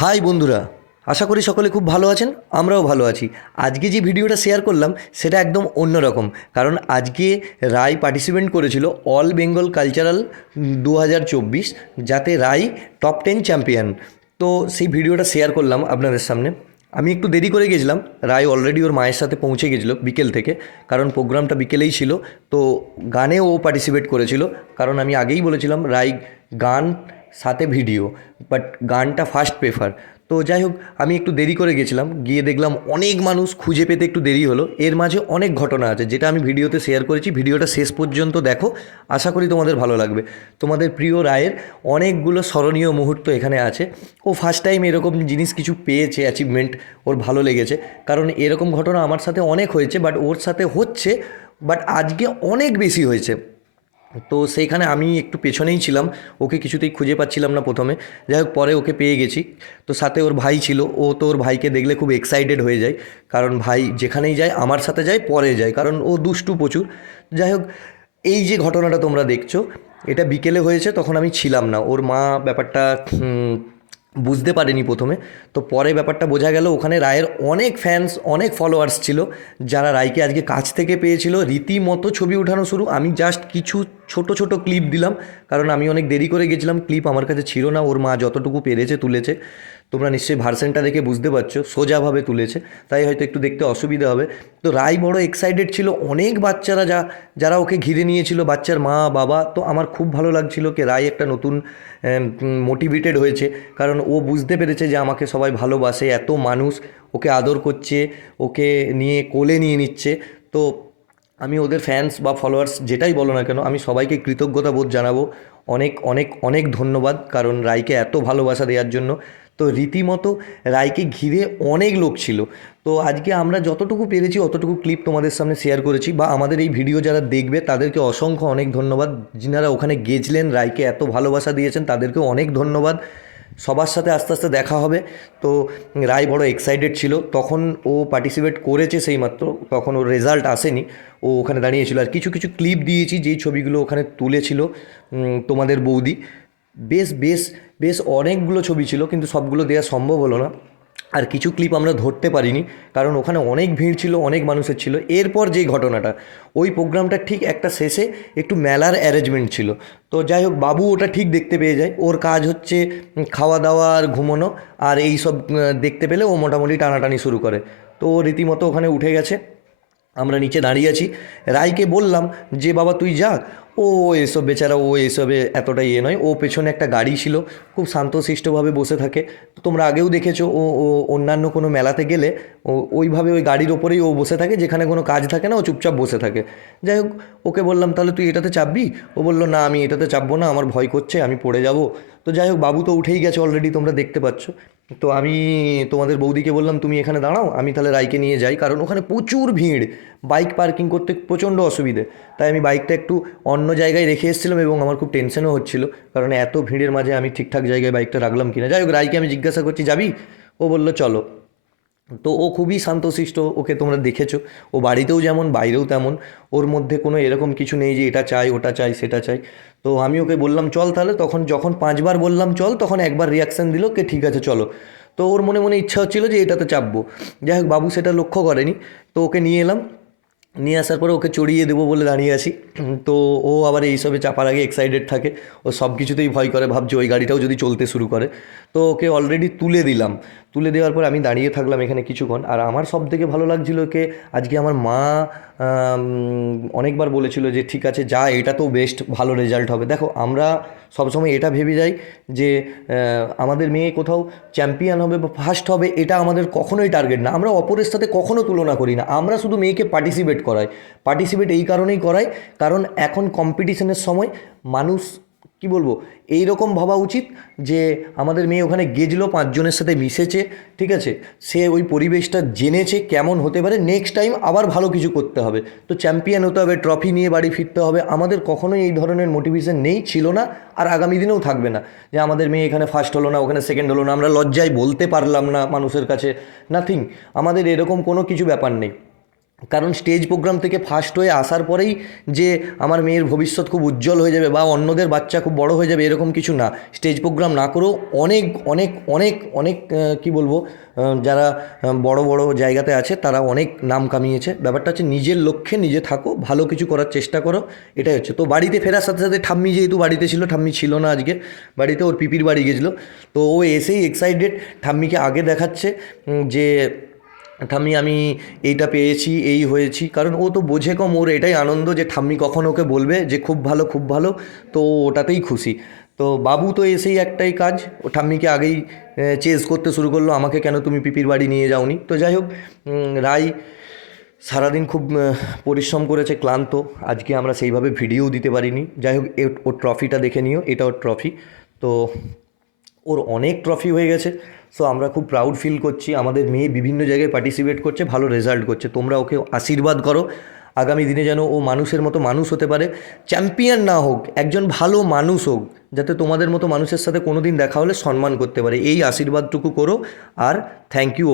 High বন্ধুরা, আশা করি সকলে খুব ভালো আছেন, আমরাও ভালো আছি। আজকে যে ভিডিওটা শেয়ার করলাম, সেটা একদম অন্যরকম কারণ আজকে রায় পার্টিসিপেন্ট করেছিল অল বেঙ্গল কালচারাল দু হাজার চব্বিশ, যাতে রায় টপ টেন চ্যাম্পিয়ন তো সেই ভিডিওটা শেয়ার করলাম আপনাদের সামনে। আমি একটু দেরি করে গেছিলাম রায় অলরেডি ওর মায়ের সাথে পৌঁছে গেছিল বিকেল থেকে, কারণ প্রোগ্রামটা বিকেলেই ছিল। তো গানে ও পার্টিসিপেট করেছিল, কারণ আমি আগেই বলেছিলাম রায় গান সাথে ভিডিও বাট গানটা ফার্স্ট প্রেফার তো যাই হোক আমি একটু দেরি করে গেছিলাম, গিয়ে দেখলাম অনেক মানুষ খুঁজে পেতে একটু দেরি হলো। এর মাঝে অনেক ঘটনা আছে, যেটা আমি ভিডিওতে শেয়ার করেছি, ভিডিওটা শেষ পর্যন্ত দেখো, আশা করি তোমাদের ভালো লাগবে। তোমাদের প্রিয় রায়ের অনেকগুলো স্মরণীয় মুহূর্ত এখানে আছে। ও ফার্স্ট টাইম এরকম জিনিস কিছু পেয়েছে অ্যাচিভমেন্ট ওর ভালো লেগেছে, কারণ এরকম ঘটনা আমার সাথে অনেক হয়েছে বাট ওর সাথে হচ্ছে বাট আজকে অনেক বেশি হয়েছে। তো সেইখানে আমি একটু পেছনেই ছিলাম। ওকে কিছুতেই খুঁজে পাচ্ছিলাম না প্রথমে। যাই হোক, পরে ওকে পেয়ে গেছি। তো সাথে ওর ভাই ছিল। ও তো ওর ভাইকে দেখলে খুব এক্সাইটেড হয়ে যায়। কারণ ভাই যেখানেই যায়, আমার সাথে যায়, পরে যায়। কারণ ও দুষ্টু প্রচুর। যাই হোক, এই যে ঘটনাটা তোমরা দেখছ, এটা বিকেলে হয়েছে, তখন আমি ছিলাম না। ওর মা ব্যাপারটা বুঝতে পারেনি প্রথমে। তো পরে ব্যাপারটা বোঝা গেল, ওখানে রায়ের অনেক ফ্যান্স অনেক ফলোয়ার্স ছিল, যারা রায়কে আজকে কাছ থেকে পেয়েছিল। রীতিমতো ছবি ওঠানো শুরু। আমি জাস্ট কিছু ছোট ছোট ক্লিপ দিলাম, কারণ আমি অনেক দেরি করে গেছিলাম। ক্লিপ আমার কাছে ছিল না, ওর মা যতটুকু পেরেছে, তুলেছে। তোমরা নিশ্চয়ই ভার্সেনটা দেখে বুঝতে পারছ, সোজাভাবে তুলেছে, তাই হয়তো একটু দেখতে অসুবিধা হবে। তো রায় বড় এক্সাইটেড ছিল, অনেক বাচ্চারা যা, যারা ওকে ঘিরে নিয়েছিল, বাচ্চার মা, বাবা, তো আমার খুব ভালো লাগছিল কি রায় একটা নতুন মোটিভেটেড হয়েছে, কারণ ও বুঝতে পেরেছে যে আমাকে সবাই ভালোবাসে, এত মানুষ ওকে আদর করছে, ওকে নিয়ে কোলে নিয়ে নিচ্ছে। তো আমি ওদের ফ্যান্স বা ফলোয়ার্স যেটাই বলো না কেন, আমি সবাইকে কৃতজ্ঞতা বোধ জানাব। অনেক অনেক অনেক ধন্যবাদ কারণ রায়কে এত ভালোবাসা দেওয়ার জন্য। তো রীতিমতো রায়কে ঘিরে অনেক লোক ছিল। তো আজকে আমরা যতটুকু পেরেছি, অতটুকু ক্লিপ তোমাদের সামনে শেয়ার করেছি বা আমাদের এই ভিডিও যারা দেখবে, তাদেরকে অসংখ্য অনেক ধন্যবাদ। যিনারা ওখানে গেছিলেন, রায়কে এত ভালোবাসা দিয়েছেন, তাদেরকেও অনেক ধন্যবাদ। সবার সাথে আস্তে আস্তে দেখা হবে। তো রায় বড় এক্সাইটেড ছিল। তখন ও পার্টিসিপেট করেছে সেই মাত্র তখন ওর রেজাল্ট আসেনি। ও ওখানে দাঁড়িয়েছিল। আর কিছু কিছু ক্লিপ দিয়েছি, যেই ছবিগুলো ওখানে তুলেছিল তোমাদের বৌদি। বেশ বেশ বেশ অনেকগুলো ছবি ছিল, কিন্তু সবগুলো দেওয়া সম্ভব হলো না। আর কিছু ক্লিপ আমরা ধরতে পারিনি, কারণ ওখানে অনেক ভিড় ছিল, অনেক মানুষের ছিল। এরপর যেই ঘটনাটা, ওই প্রোগ্রামটা ঠিক একটা শেষে একটু মেলার অ্যারেঞ্জমেন্ট ছিল। তো যাই হোক, বাবু ওটা ঠিক দেখতে পেয়ে যায়। ওর কাজ হচ্ছে খাওয়া দাওয়া আর ঘুমানো, আর এই সব দেখতে পেলে ও মোটামুটি টানাটানি শুরু করে। তো ও রীতিমতো ওখানে উঠে গেছে। আমরা নিচে দাঁড়িয়ে আছি। রায়কে বললাম যে, বাবা, তুই যা। ও এসব বেচারা, ও এসবে এতটা ইয়ে নয়। ও পেছনে একটা গাড়ি ছিল, খুব শান্তশিষ্টভাবে বসে থাকে। তোমরা আগেও দেখেছ, ও ও অন্যান্য কোনো মেলাতে গেলে ও ওইভাবে ওই গাড়ির ওপরেই ও বসে থাকে, যেখানে কোনো কাজ থাকে না, ও চুপচাপ বসে থাকে। যাই হোক, ওকে বললাম, তাহলে তুই এটাতে চাপবি? ও বলল, না, আমি এটাতে চাপবো না, আমার ভয় করছে, আমি পড়ে যাব। তো যাই হোক, বাবু তো উঠেই গেছে অলরেডি তোমরা দেখতে পাচ্ছ। তো আমি তোমাদের বৌদিকে বললাম, তুমি এখানে দাঁড়াও, আমি তাহলে রাইকে নিয়ে যাই। কারণ ওখানে প্রচুর ভিড়, বাইক পার্কিং করতে প্রচণ্ড অসুবিধে। তাই আমি বাইকটা একটু অন্য জায়গায় রেখে এসেছিলাম এবং আমার খুব টেনশনও হচ্ছিল, কারণ এত ভিড়ের মাঝে আমি ঠিকঠাক জায়গায় বাইকটা রাখলাম কিনা। যাই হোক রাইকে আমি জিজ্ঞাসা করছি, যাবি? ও বলল, চলো। তো ও খুবই শান্তশিষ্ট, ওকে তোমরা দেখেছ। ও বাড়িতেও যেমন, বাইরেও তেমন। ওর মধ্যে কোনো এরকম কিছু নেই যে এটা চাই, ওটা চাই, সেটা চাই। তো আমি ওকে বললাম, চল তাহলে। তখন যখন পাঁচবার বললাম, চল, তখন একবার রিয়াকশান দিল কে ঠিক আছে, চলো। তো ওর মনে মনে ইচ্ছা হচ্ছিল যে এটাতে চাপবো। যাই হোক, বাবু সেটা লক্ষ্য করেনি। তো ওকে নিয়ে এলাম। নিয়ে আসার পরে ওকে চড়িয়ে দেবো বলে দাঁড়িয়ে আছি। তো ও আবার এইসবে চাপার আগে এক্সাইটেড থাকে। ও সব কিছুতেই ভয় করে, ভাবছে ওই গাড়িটাও যদি চলতে শুরু করে। তো ওকে অলরেডি তুলে দিলাম। তুলে দেওয়ার পর আমি দাঁড়িয়ে থাকলাম এখানে কিছুক্ষণ। আর আমার সব থেকে ভালো লাগছিল কে, আজকে আমার মা অনেকবার বলেছিল যে, ঠিক আছে, যা, এটা তো বেস্ট ভালো রেজাল্ট হবে। দেখো, আমরা সবসময় এটা ভেবে যাই যে আমাদের মেয়ে কোথাও চ্যাম্পিয়ন হবে বা ফার্স্ট হবে, এটা আমাদের কখনোই টার্গেট না। আমরা অপরের সাথে কখনো তুলনা করি না। আমরা শুধু মেয়েকে পার্টিসিপেট করাই। পার্টিসিপেট এই কারণেই করাই, কারণ এখন কম্পিটিশনের সময় মানুষ কি বলব? এই রকম ভাবা উচিত যে আমাদের মেয়ে ওখানে গেছিল, পাঁচজনের সাথে মিশেছে, ঠিক আছে? সে ওই পরিবেশটা জেনেছে কেমন হতে পারে নেক্সট টাইম আবার ভালো কিছু করতে হবে। তো চ্যাম্পিয়ন হতে হবে ট্রফি নিয়ে বাড়ি ফিরতে হবে। আমাদের কখনোই এই ধরনের মোটিভেশন নেই, ছিল না, আর আগামী দিনেও থাকবে না। যে আমাদের মেয়ে এখানে ফার্স্ট হলো না, ওখানে সেকেন্ড হলো না, আমরা লজ্জায় বলতে পারলাম না মানুষের কাছে নাথিং আমাদের এরকম কোনো কিছু ব্যাপার নেই। কারণ স্টেজ প্রোগ্রাম থেকে ফার্স্ট হয়ে আসার পরেই যে আমার মেয়ের ভবিষ্যৎ খুব উজ্জ্বল হয়ে যাবে বা অন্যদের বাচ্চা খুব বড় হয়ে যাবে এরকম কিছু না। স্টেজ প্রোগ্রাম না করেও অনেক অনেক অনেক অনেক কী বলব যারা বড় বড় জায়গাতে আছে তারা অনেক নাম কামিয়েছে। ব্যাপারটা হচ্ছে নিজের লক্ষ্যে নিজে থাকো, ভালো কিছু করার চেষ্টা করো, এটাই হচ্ছে। তো বাড়িতে ফেরার সাথে সাথে ঠাম্মি যেহেতু বাড়িতে ছিল, ঠাম্মি ছিল না আজকে, বাড়িতে ওর পিপির বাড়ি গেছিল। তো ও এসেই এক্সাইটেড ঠাম্মিকে আগে দেখাচ্ছে যে ঠাম্মি, আমি এইটা পেয়েছি, এই হয়েছি। কারণ ও তো বোঝে কম, ওর এটাই আনন্দ যে ঠাম্মি কখন ওকে বলবে যে খুব ভালো খুব ভালো, তো ওটাতেই খুশি। তো বাবু তো এসেই একটাই কাজ, ও ঠাম্মিকে আগেই চেজ করতে শুরু করল, আমাকে কেন তুমি পিপির বাড়ি নিয়ে যাওনি? তো যাই হোক রাই সারাদিন খুব পরিশ্রম করেছে, ক্লান্ত, আজকে আমরা সেইভাবে ভিডিও দিতে পারিনি। যাই হোক ওর ট্রফিটা দেখে নিও, এটা ওর ট্রফি তো ওর অনেক ট্রফি হয়ে গেছে। সো আমরা খুব প্রাউড ফিল করছি। আমাদের মেয়ে বিভিন্ন জায়গায় পার্টিসিপেট করছে, ভালো রেজাল্ট করছে। তোমরা ওকে আশীর্বাদ করো। আগামী দিনে যেন ও মানুষের মতো মানুষ হতে পারে। চ্যাম্পিয়ন না হোক, একজন ভালো মানুষ হোক, যাতে তোমাদের মতো মানুষের সাথে কোনো দিন দেখা হলে সম্মান করতে পারে। এই আশীর্বাদটুকু করো। আর থ্যাংক ইউ